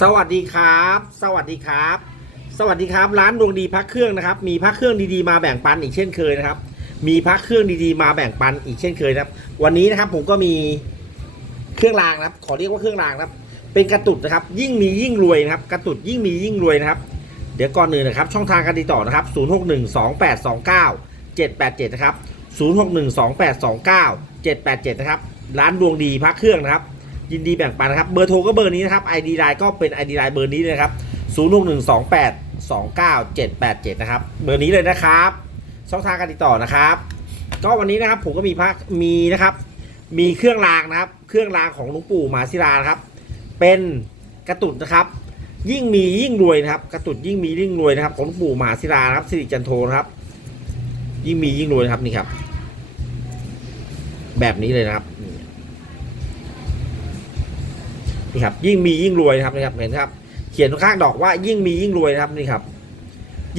สวัสดีครับ สวัสดีครับ สวัสดีครับ ร้านดวงดีพักเครื่องนะครับ มีพักเครื่องดีๆมาแบ่งปันอีกเช่นเคยนะครับ มีพักเครื่องดีๆมาแบ่งปันอีกเช่นเคยนะครับ วันนี้นะครับผมก็มีเครื่องรางนะครับ ขอเรียกว่าเครื่องรางนะครับ เป็นกระตุดนะครับ ยิ่งมียิ่งรวยนะครับ กระตุดยิ่งมียิ่งรวยนะครับ เดี๋ยวก่อนอื่นนะครับ ช่องทางการติดต่อนะครับ 0612829787 นะครับ 0612829787 นะครับ ร้านดวงดีพักเครื่องนะครับ ยินดีแบ่งปันนะครับ เบอร์โทรก็เบอร์นี้นะครับ ID ไลน์ก็เป็น ID ไลน์เบอร์นี้เลยนะครับ 0612829787 นะครับ เบอร์นี้เลยนะครับ ช่องทางการติดต่อนะครับ ก็วันนี้นะครับผมก็มีพักมีนะครับ มีเครื่องรางนะครับ เครื่องรางของหลวงปู่มาศิลานะครับ เป็นกระตุดนะครับ ยิ่งมียิ่งรวยนะครับ กระตุดยิ่งมียิ่งรวยนะครับ ของหลวงปู่มาศิลานะครับสิริจันโทนะครับ ยิ่งมียิ่งรวยนะครับนี่ครับ แบบนี้เลยนะครับ นี่ครับยิ่งมียิ่งรวยนะครับนี่ครับเห็นครับเขียนข้างดอกว่ายิ่งมียิ่งรวยนะครับนี่ครับ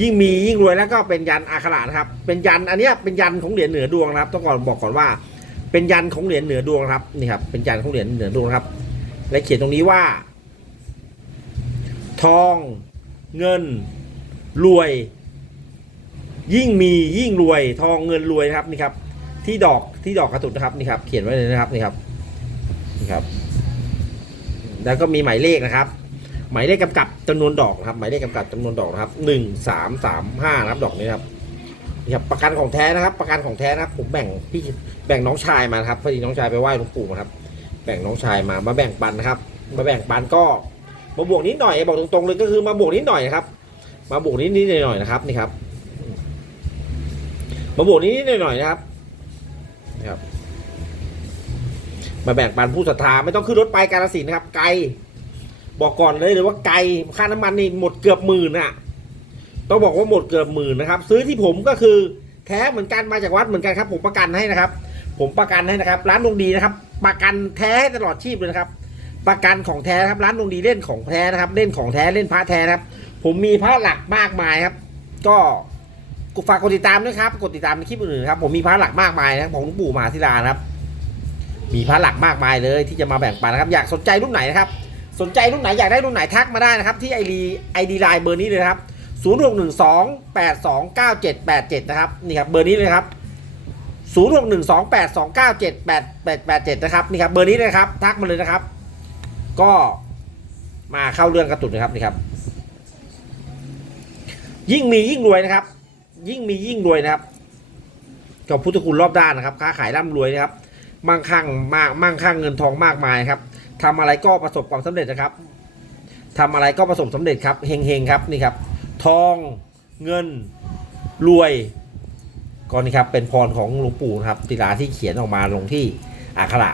ยิ่งมียิ่งรวยแล้วก็เป็นยันอาคระนะครับ เป็นยันอันนี้เป็นยันของเหรียญเหนือดวงนะครับ ต้องก่อนบอกก่อนว่า เป็นยันของเหรียญเหนือดวงครับนี่ครับ เป็นยันของเหรียญเหนือดวงครับ และเขียนตรงนี้ว่า ทอง เงิน รวย ยิ่งมียิ่งรวย ทองเงินรวยครับนี่ครับ ที่ดอกที่ดอกกระตุกนะครับนี่ครับ เขียนไว้เลยนะครับนี่ครับนี่ครับ แล้วก็มีหมายเลขนะครับ หมายเลขกำกับจำนวนดอกนะครับ หมายเลขกำกับจำนวนดอกนะครับหนึ่งสามสามห้านะครับดอกนี้ครับนี่ครับประกันของแท้นะครับ ประกันของแท้นะครับ ผมแบ่งพี่แบ่งน้องชายมาครับพอดีน้องชายไปไหว้หลวงปู่มาครับ แบ่งน้องชายมามาแบ่งปันนะครับ มาแบ่งปันก็มาบวกนิดหน่อยบอกตรงๆเลยก็คือมาบวกนิดหน่อยนะครับ มาบวกนิดนิดหน่อยหน่อยๆนะครับนี่ครับ มาบวกนิดนิดหน่อยหน่อยๆนะครับ มาแบ่งปันผู้ศรัทธาไม่ต้องขึ้นรถไปกาลสินนะครับ ไกล บอกก่อนเลยเลยว่าไกลค่าน้ำมันนี่หมดเกือบหมื่นอะต้องบอกว่าหมดเกือบหมื่นนะครับ ซื้อที่ผมก็คือแท้เหมือนกันมาจากวัดเหมือนกันครับ ผมประกันให้นะครับ ผมประกันให้นะครับ ร้านดวงดีนะครับ ประกันแท้ให้ตลอดชีพเลยนะครับ ประกันของแท้ครับร้านดวงดีเล่นของแท้นะครับ เล่นของแท้เล่นพระแท้นะครับ ผมมีพระหลักมากมายครับ ก็ฝากกดติดตามด้วยครับ กดติดตามในคลิปอื่นๆครับ ผมมีพระหลักมากมายนะของหลวงปู่มหาธิรานะครับ มีพระหลักมากมายเลยที่จะมาแบ่งปันนะครับ อยากสนใจรุ่นไหนนะครับ สนใจรุ่นไหนอยากได้รุ่นไหนทักมาได้นะครับ ที่ไอดีไอดีไลน์เบอร์นี้เลยครับ0 6 1 2 8 2 9 7 8 7 นะครับนี่ครับเบอร์นี้เลยครับ 0 6 1 2 8 2 9 7 8 8 8 7 นะครับนี่ครับเบอร์นี้เลยครับ ทักมาเลยนะครับ ก็มาเข้าเรื่องกระตุนนะครับนี่ครับ ยิ่งมียิ่งรวยนะครับ ยิ่งมียิ่งรวยนะครับกับพุทธคุณรอบด้านนะครับค้าขายร่ำรวยนะครับ มั่งคั่งมากมั่งคั่งเงินทองมากมายครับทำอะไรก็ประสบความสำเร็จนะครับทำอะไรก็ประสบสำเร็จครับเฮงเฮงๆครับนี่ครับ ทองเงินรวยก็นี่ครับเป็นพรของหลวงปู่นะครับติลาที่เขียนออกมาลงที่อักขระ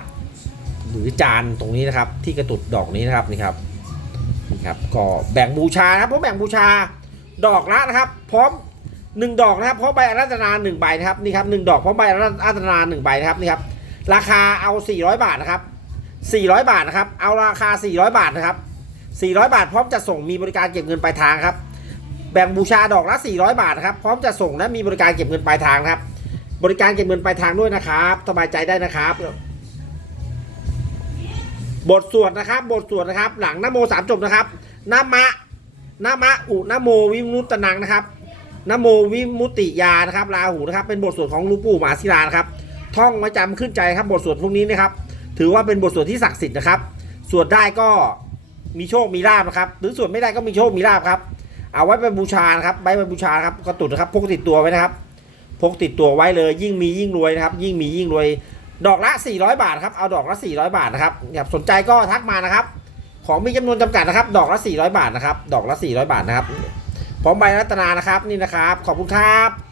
หรือจานตรงนี้นะครับ ที่กระตุดดอกนี้นะครับนี่ครับนี่ครับก็แบ่งบูชาครับผมแบ่งบูชาดอกละนะครับ พร้อมหนึ่งดอกนะครับพร้อมใบอารัตนาหนึ่งใบนะครับนี่ครับหนึ่งดอกพร้อมใบอารัตนาหนึ่งใบนะครับนี่ครับ ราคาเอา 400 บาทนะครับ 400 บาทนะครับ เอาราคา 400 บาทนะครับ 400 บาทพร้อมจะส่งมีบริการเก็บเงินปลายทางครับ แบ่งบูชาดอกละ 400 บาทนะครับ พร้อมจะส่งและมีบริการเก็บเงินปลายทางครับ บริการเก็บเงินปลายทางด้วยนะครับ สบายใจได้นะครับ บทสวดนะครับ บทสวดนะครับ หลังนโมสามจบนะครับนมะนมะอุนโมวิมุตตนังนะครับนโมวิมุตติยานะครับลาหูนะครับ เป็นบทสวดของลูกปู่มหาศิลานะครับ ท่องไว้จำขึ้นใจครับบทสวดพวกนี้นะครับ ถือว่าเป็นบทสวดที่ศักดิ์สิทธิ์นะครับ สวดได้ก็มีโชคมีลาบนะครับหรือสวดไม่ได้ก็มีโชคมีลาบครับ เอาไว้เป็นบูชานะครับไว้เป็นบูชาครับกระตุดนะครับพกติดตัวไว้นะครับ พกติดตัวไว้เลยยิ่งมียิ่งรวยนะครับ ยิ่งมียิ่งรวย ดอกละ 400 บาทครับเอาดอกละ 400 บาทนะครับอยากสนใจก็ทักมานะครับ ของมีจำนวนจำกัดนะครับ ดอกละ 400 บาทนะครับ ดอกละ 400 บาทนะครับพร้อมใบรัตนานะครับนี่นะครับ ขอบคุณครับ